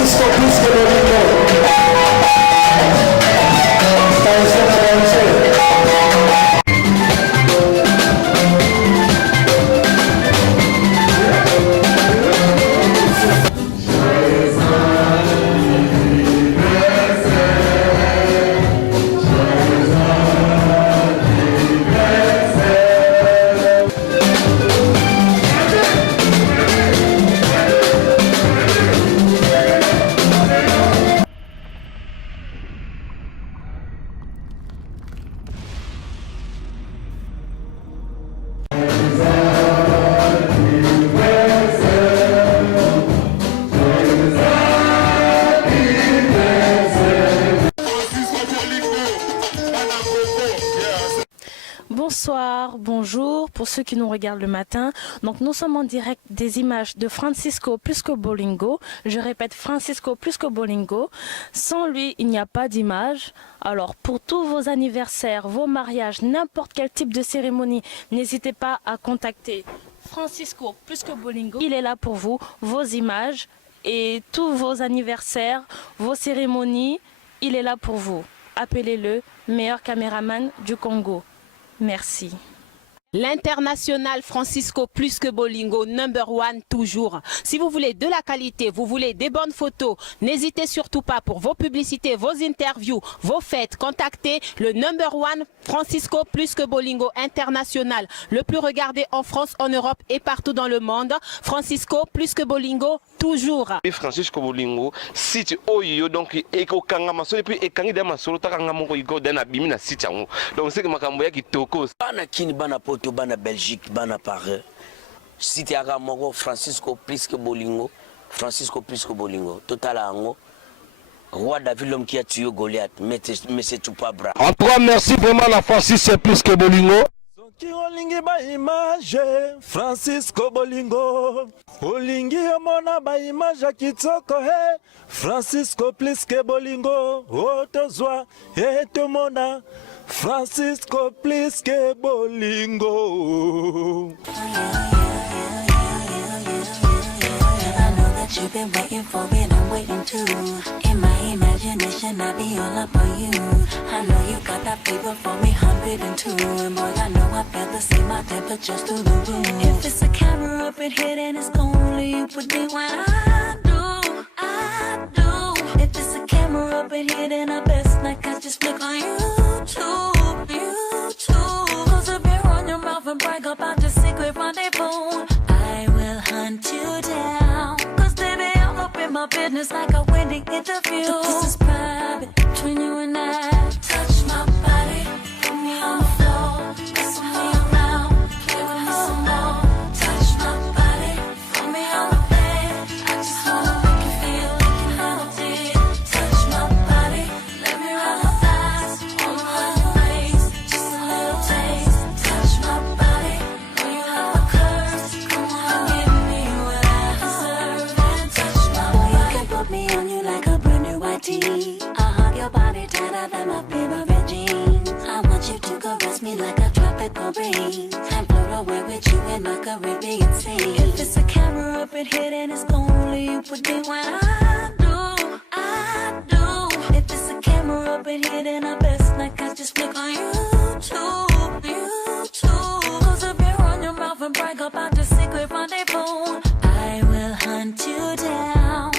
Francisco plus que Bolingo. Attention à danser. Bonsoir, bonjour pour ceux qui nous regardent le matin. Donc nous sommes en direct des images de Francisco Plusco Bolingo. Je répète, Francisco Plusco Bolingo. Sans lui, il n'y a pas d'image. Alors pour tous vos anniversaires, vos mariages, n'importe quel type de cérémonie, n'hésitez pas à contacter Francisco Plusco Bolingo. Il est là pour vous, vos images et tous vos anniversaires, vos cérémonies. Il est là pour vous. Appelez-le, meilleur caméraman du Congo. Merci. L'international Francisco Plusco Bolingo, #1 toujours. Si vous voulez de la qualité, vous voulez des bonnes photos, n'hésitez surtout pas pour vos publicités, vos interviews, vos fêtes. Contactez le #1 Francisco Plusco Bolingo international, le plus regardé en France, en Europe et partout dans le monde. Francisco Plusco Bolingo toujours. Francisco Bolingo, site oyo donc eko kanga masolo puis ekangi de masolo takanga moko iko dana bimina site yango. Donc c'est que makambo ya kitoko. Bana kini bana poto bana Belgique bana Paris. Site ya moko Francisco Plusco Bolingo, Francisco Plusco Bolingo. Total ango. Roi David l'homme qui a tué Goliath, mais c'est tout pas bras. En tout cas, merci vraiment la Francisco Plusco Bolingo. Qui olingi ba image Francisco Bolingo olingi omona ba image kitoko he Francisco Plusco Bolingo otozwa etomona Francisco Plusco Bolingo. You've been waiting for it, I'm waiting too. In my imagination, I be all up on you. I know you got that fever for me, 102. And boy, I know I feel the same, my temperature's through the roof. If it's a camera up in here, then it's only you with me when I do. If it's a camera up in here, then I best like I just flick on YouTube. Close a beer on your mouth and brag about your secret rendezvous. I will hunt you down. My business like a wedding interview. This is private between you and I. Touch my body, put me on the floor, wrestle me around, play with me some more. Touch my body, put me on the bed. I just wanna make you feel like you never did. Touch my body, let me run my thighs all around your waist, just a little taste. Touch my body, know you have a curse. Come on, give me what I deserve and touch my body. Put me on you like a brand new white tee. I hug your body tighter than my favorite jeans. I want you to caress me like a tropical breeze and float away with you in my Caribbean sea. If it's a camera up in here, then it's only you with me when I do. If it's a camera up in here, then I best like I just flick on YouTube. Close a beer on your mouth and brag about your secret rendezvous. I will hunt you down.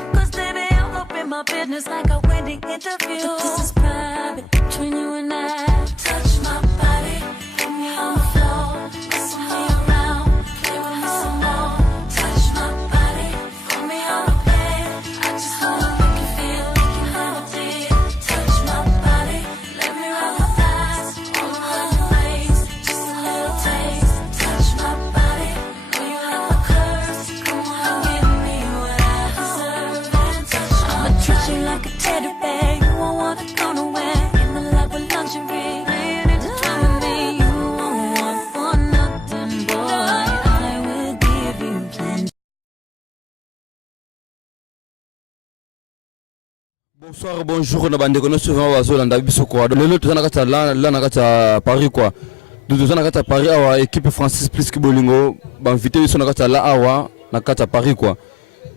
My business like a wedding interview. This is private between you and I. Touch my body, put me on the floor, wrestle me around, play with me some more. Touch my body, put me on the bed. I just wanna make you feel like you never did. Touch my body, let me run my thighs all around your waist, just a little taste. Touch my body, know you have a curse. Come on, give me what I deserve and touch my body. Treat you like a teddy bear, you won't wanna go nowhere. In the love with lingerie, laying into time with me. You won't want for nothing, boy. I will give you plenty. Bonsoir, bonjour, na bande kono souvent wazo landa biso kwa. Lelo tozana kata la na kata Paris quoi. Tozana kata Paris awa équipe Francis Plusco Bolingo, ba invité biso na kata la awa na kata Paris quoi.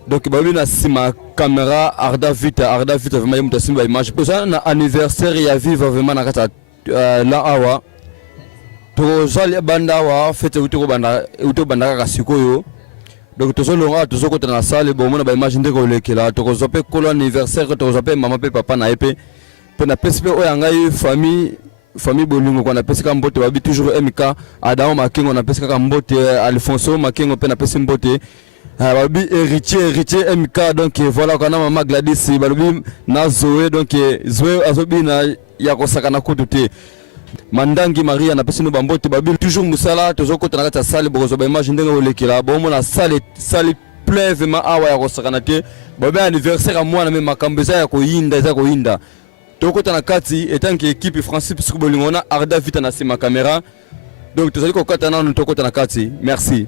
donc babi na sima caméra Arda Vita vraiment yemu tasimba image ça na anniversaire ya viva vraiment na kata la awa to zali banda wa fete uto banda ka sikoyo donc to zolonga to zokota na salle bon mona ba image ndeko lekela to ko zope kolo anniversaire to zope mama pe papa na epe pe na pespe o yanga famille bolingo kwa na pesika mbote babi toujours MK Adamo Makengo na pesika mbote Alfonso Makengo pe na pesi mbote babi héritier MK donc voilà kana mama Gladys babi na Zoé donc Zoé azobi na ya kosaka na kutu Mandangi Maria na pesi no bambote babi toujours musala tozokota na kata salle bozo ba image ndenge olekela bomo na salle plein vraiment awa ya kosaka na te babi anniversaire a moi na même makambo ya koyinda tokota na kati etant que équipe Francis Bolingo na Arda Vita na sima caméra donc tozali kokata na tokota na kati merci.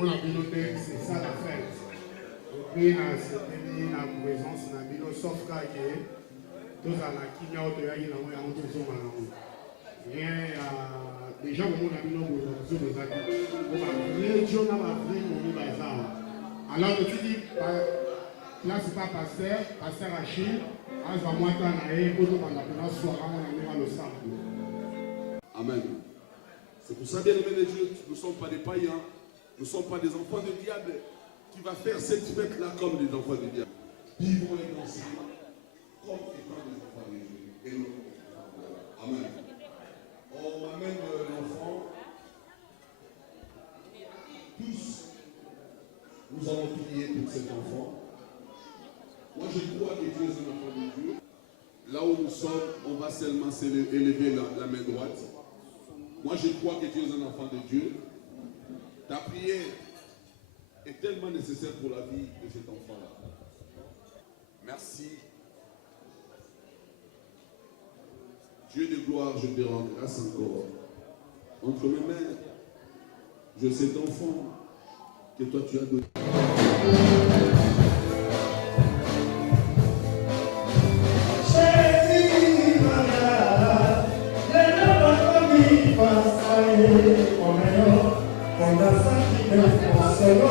On a piloté, c'est ça la fête. Et puis, c'était la présence de Bino, sauf qu'à tous à la Kimia, on a eu un autre rien déjà, on a eu un autre on va vrai, Dieu n'a pas vrai, on est bazar. Alors, tu dis, là, c'est pas pasteur Achille, Amen. C'est pour ça, bien aimé de Dieu, nous ne sommes pas des païens, nous ne sommes pas des enfants de diable qui va faire cette fête-là comme des enfants de diable. Vivons et dansons comme étant des enfants de Dieu. Et nous, amen. On m'amène l'enfant. Tous, nous allons prier pour cet enfant. Moi, je crois que Dieu est un enfant de Dieu. Là où nous sommes, on va seulement élever la main droite. Moi, je crois que Dieu est un enfant de Dieu. Ta prière est tellement nécessaire pour la vie de cet enfant-là. Merci. Dieu de gloire, je te rends grâce encore. Entre mes mains, je cet enfant que toi tu as donné. Say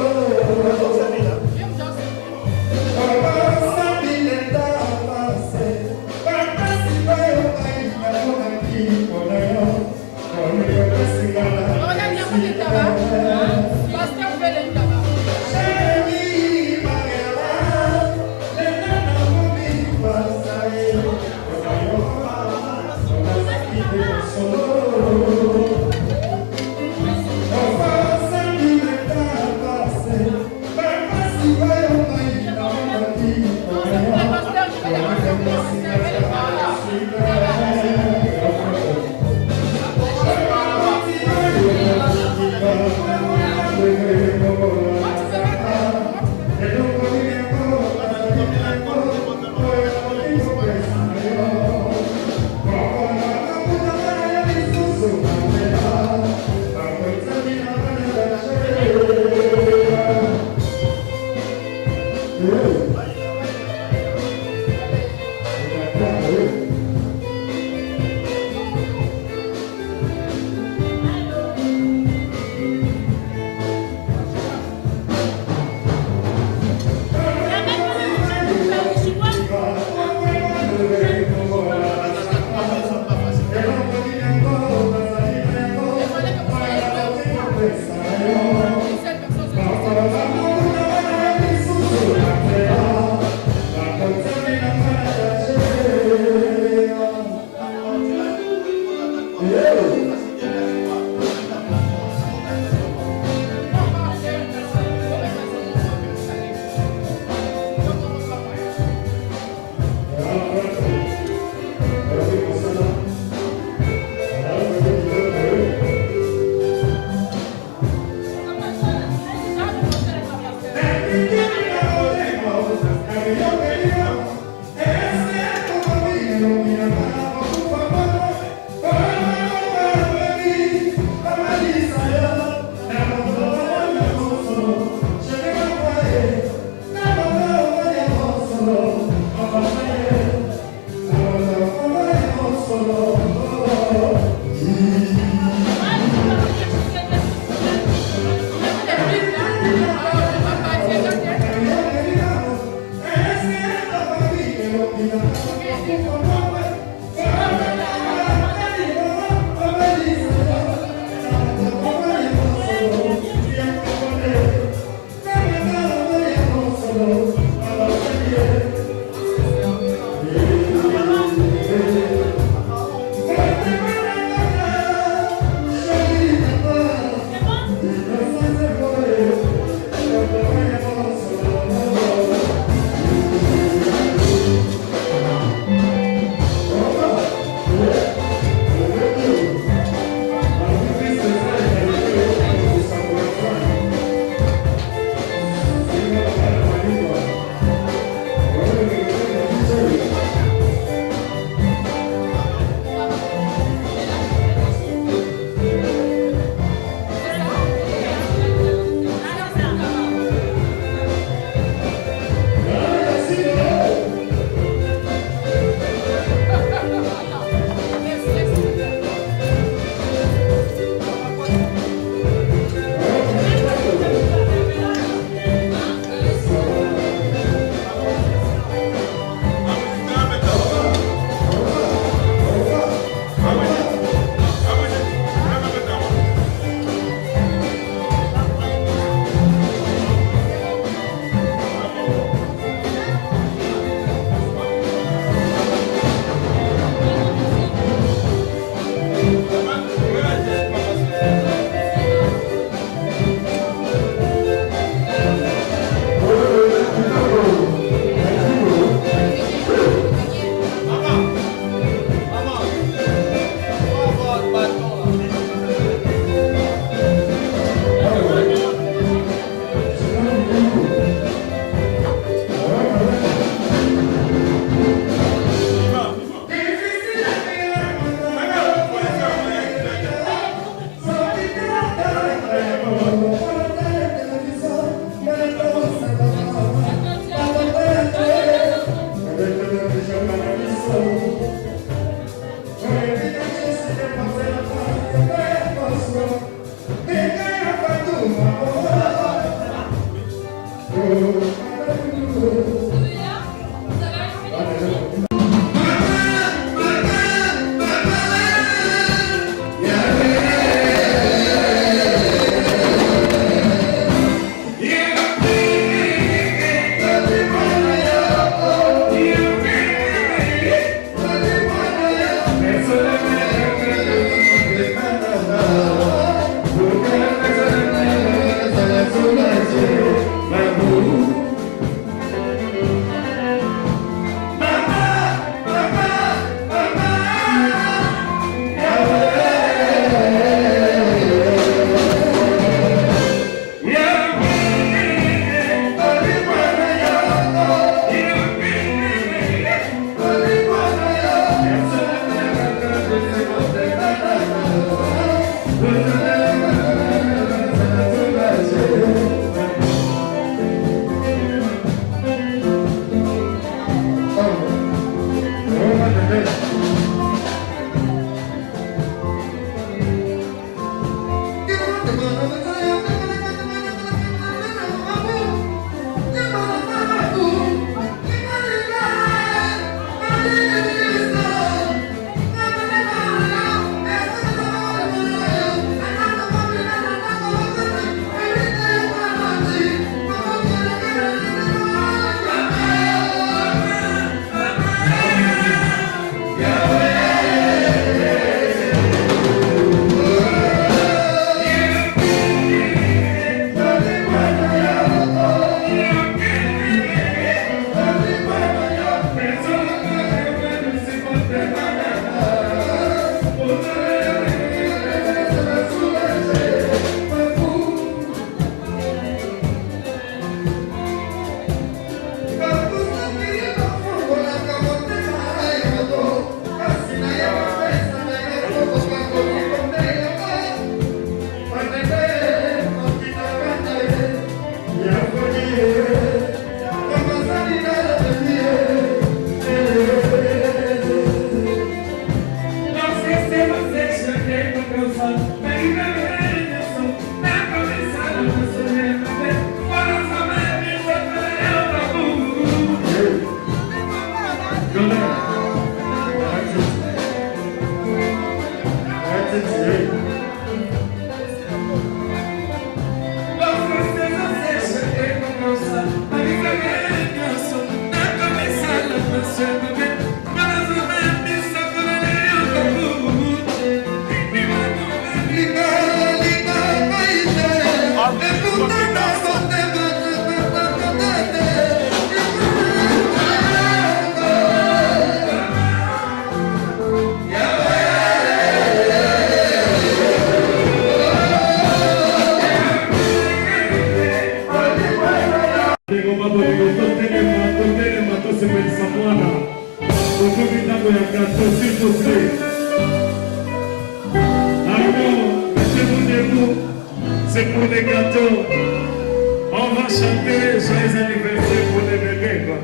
va chanter joyeux anniversaire pour les bébés, quoi.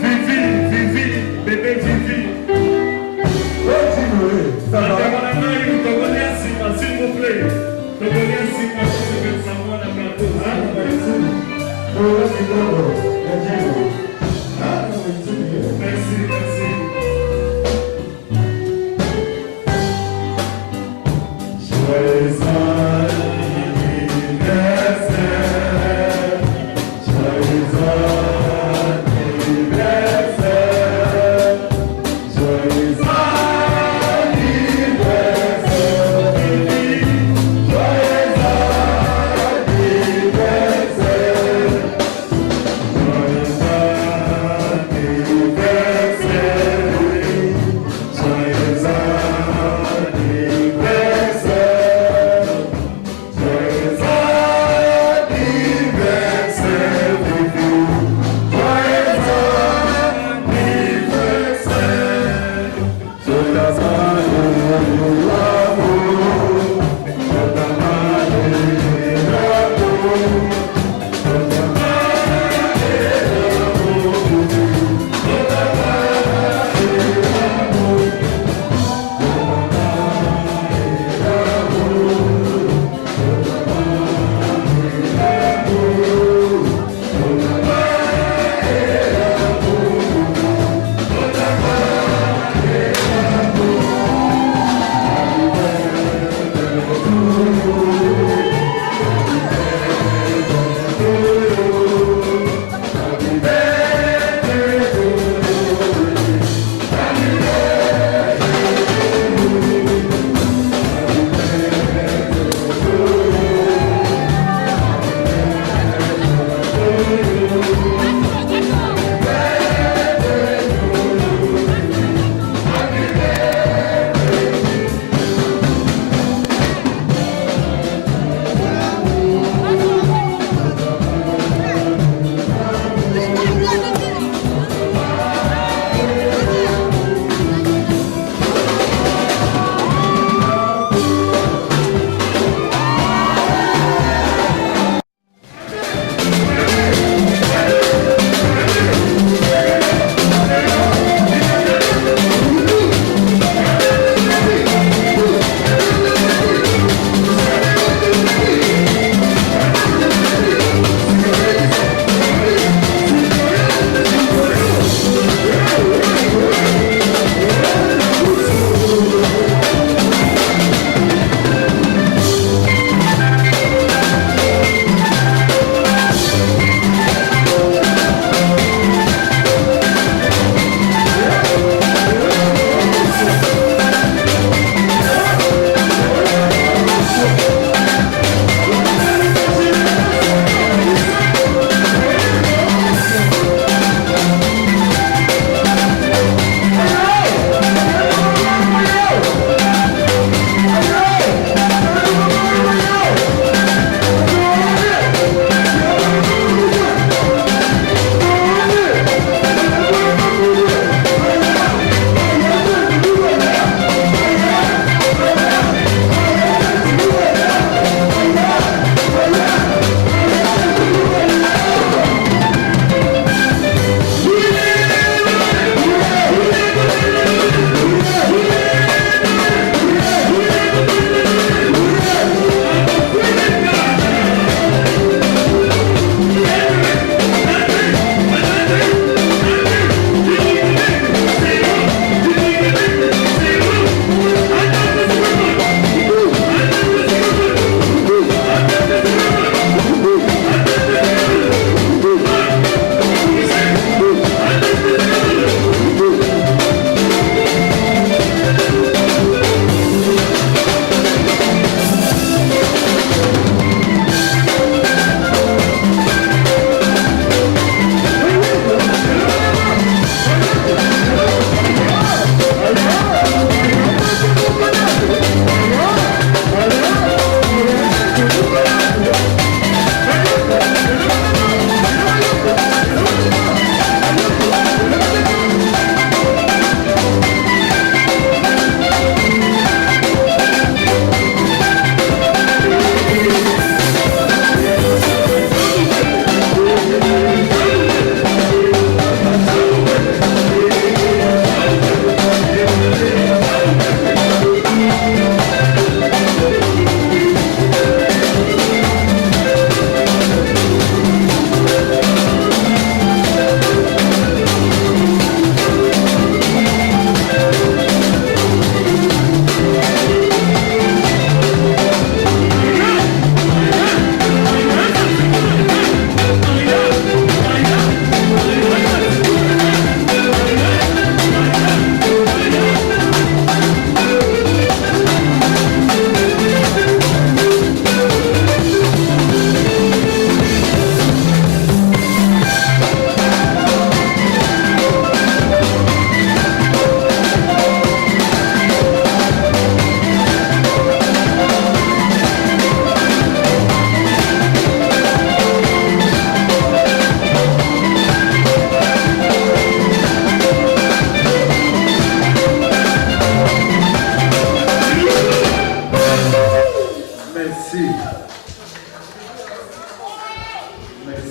Vivi, Vivi, bébé Vivi. S'il vous plaît, merci, merci. Joyeux anniversaire, joyeux anniversaire, joyeux anniversaire, joyeux anniversaire.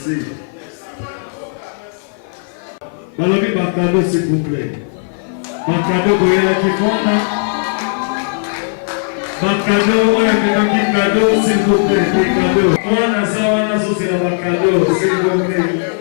Merci. Balobi Bakado, s'il vous plaît. Bakado, Goyela Kifona. Bakado, Oya Kado, s'il vous plaît. Kado. Mwana Sawana, c'est la Bakado, s'il vous plaît.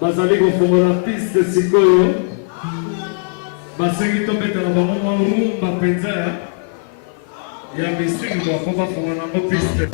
bazali kofongola piste sikoyo basengi tobetela bango mwa rumba mpenza ya misiki bako bafongola nango piste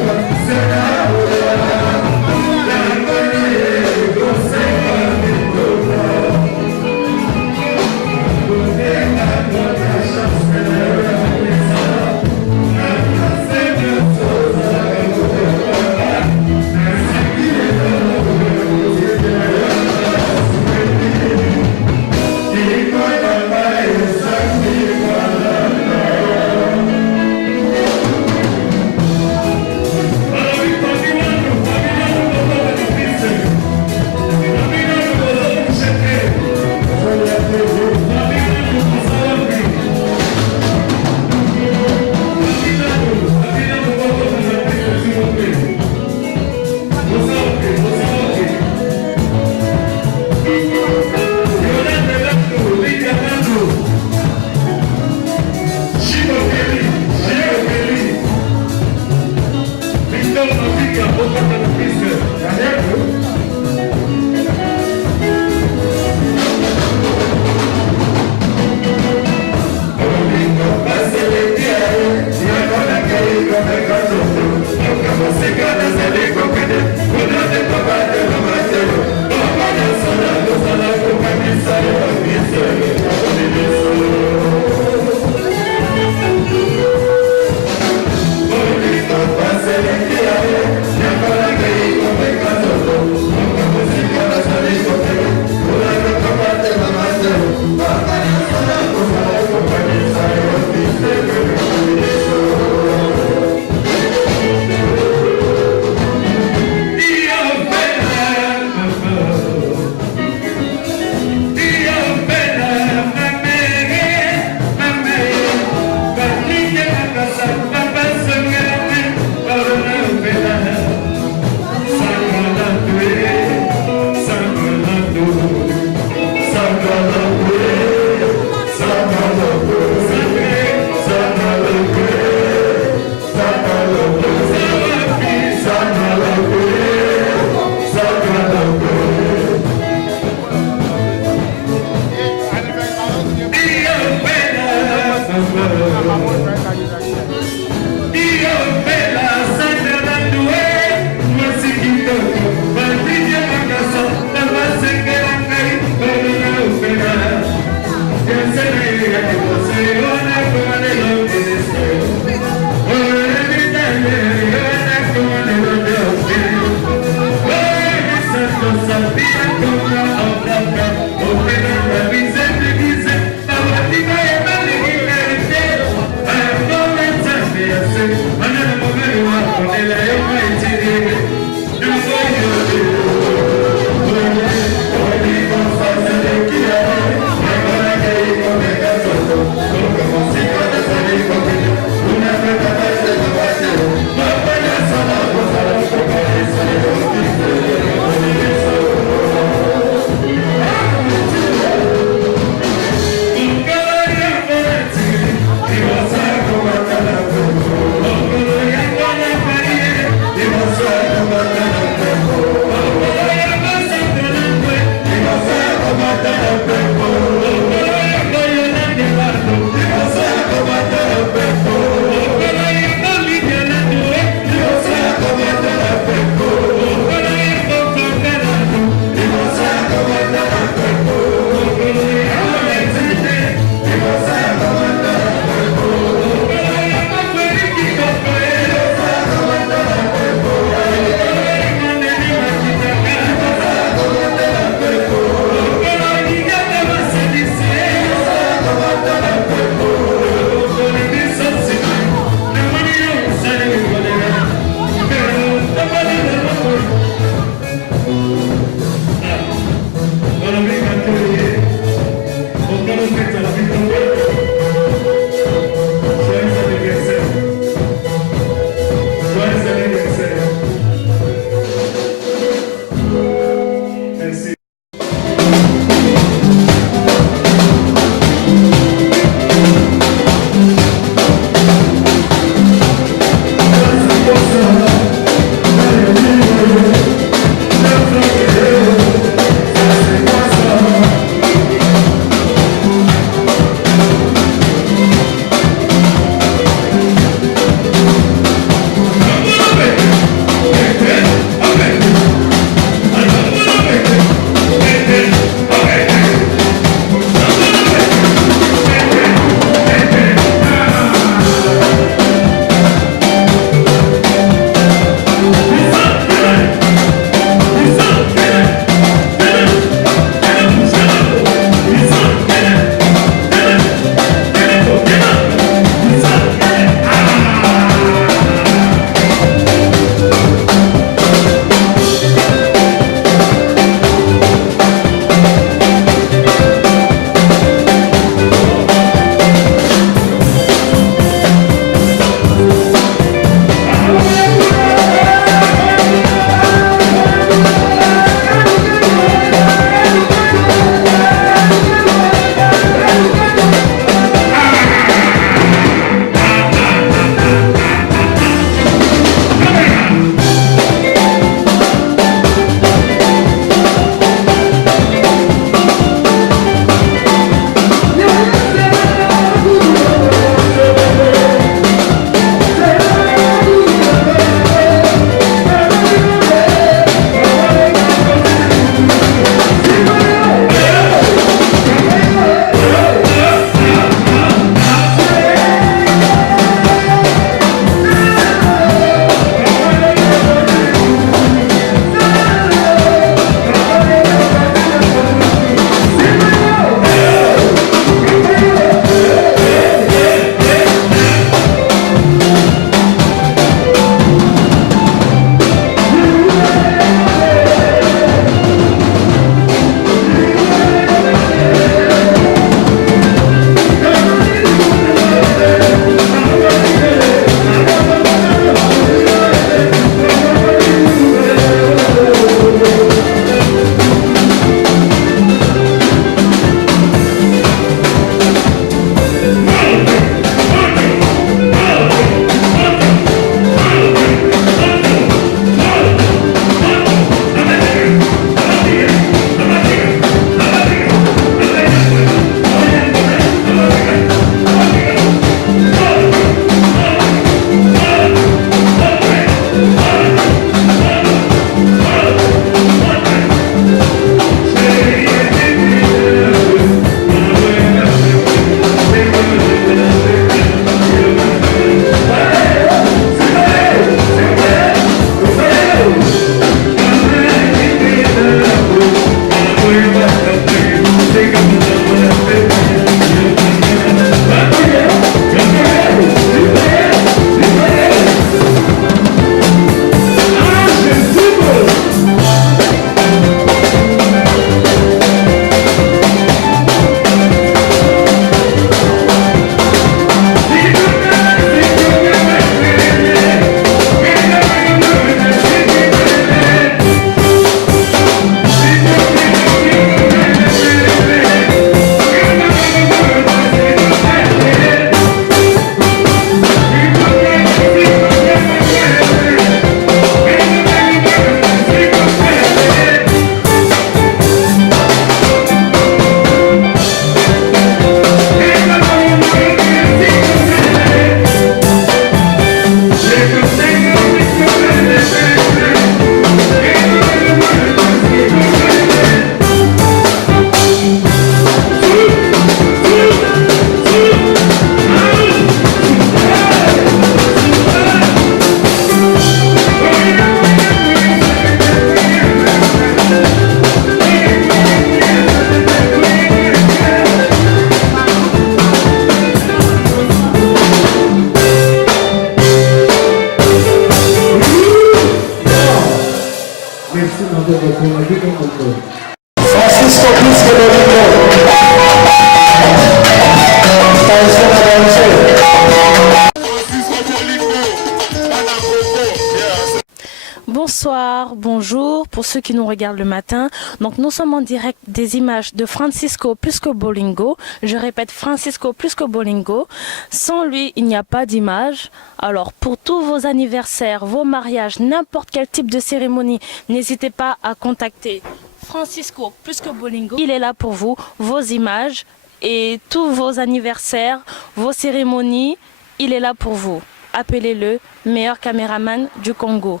Bonsoir, bonjour pour ceux qui nous regardent le matin. Donc nous sommes en direct des images de Francisco Plisco Bolingo. Je répète, Francisco Plisco Bolingo. Sans lui, il n'y a pas d'image. Alors pour tous vos anniversaires, vos mariages, n'importe quel type de cérémonie, n'hésitez pas à contacter Francisco Plisco Bolingo. Il est là pour vous, vos images et tous vos anniversaires, vos cérémonies. Il est là pour vous. Appelez-le, meilleur caméraman du Congo.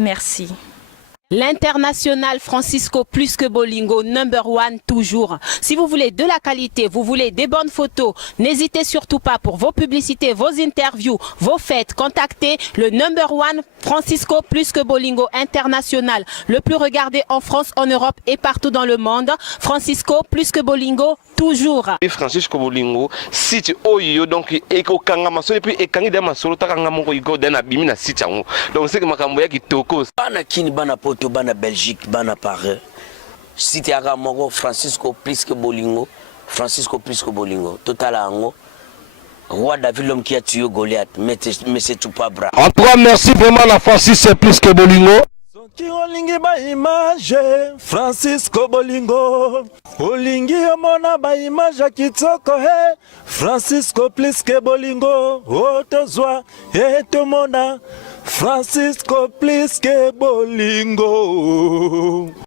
Merci. L'international Francisco Plisco Bolingo, #1 toujours. Si vous voulez de la qualité, vous voulez des bonnes photos, n'hésitez surtout pas pour vos publicités, vos interviews, vos fêtes. Contactez le #1 Francisco Plisco Bolingo international, le plus regardé en France, en Europe et partout dans le monde. Francisco Plisco Bolingo toujours. Francisco Bolingo, site oyo donc eko kanga masolo puis ekangi de masolo takanga moko iko dena bimi na site yango. Donc c'est que makambo ya kitoko. Bana kini bana poto bana Belgique bana Paris. Site aka moko Francisco Plisco Bolingo, Francisco Plisco Bolingo. Total ango. Roi David l'homme qui a tué Goliath, mais c'est tout pas bras. En tout cas, merci vraiment à Francis Plisco Bolingo. Soki olingi ba image Francisco Bolingo, olingi omona ba image ya kitoko he Francisco Plisco Bolingo, otozwa etomona Francisco Plisco Bolingo.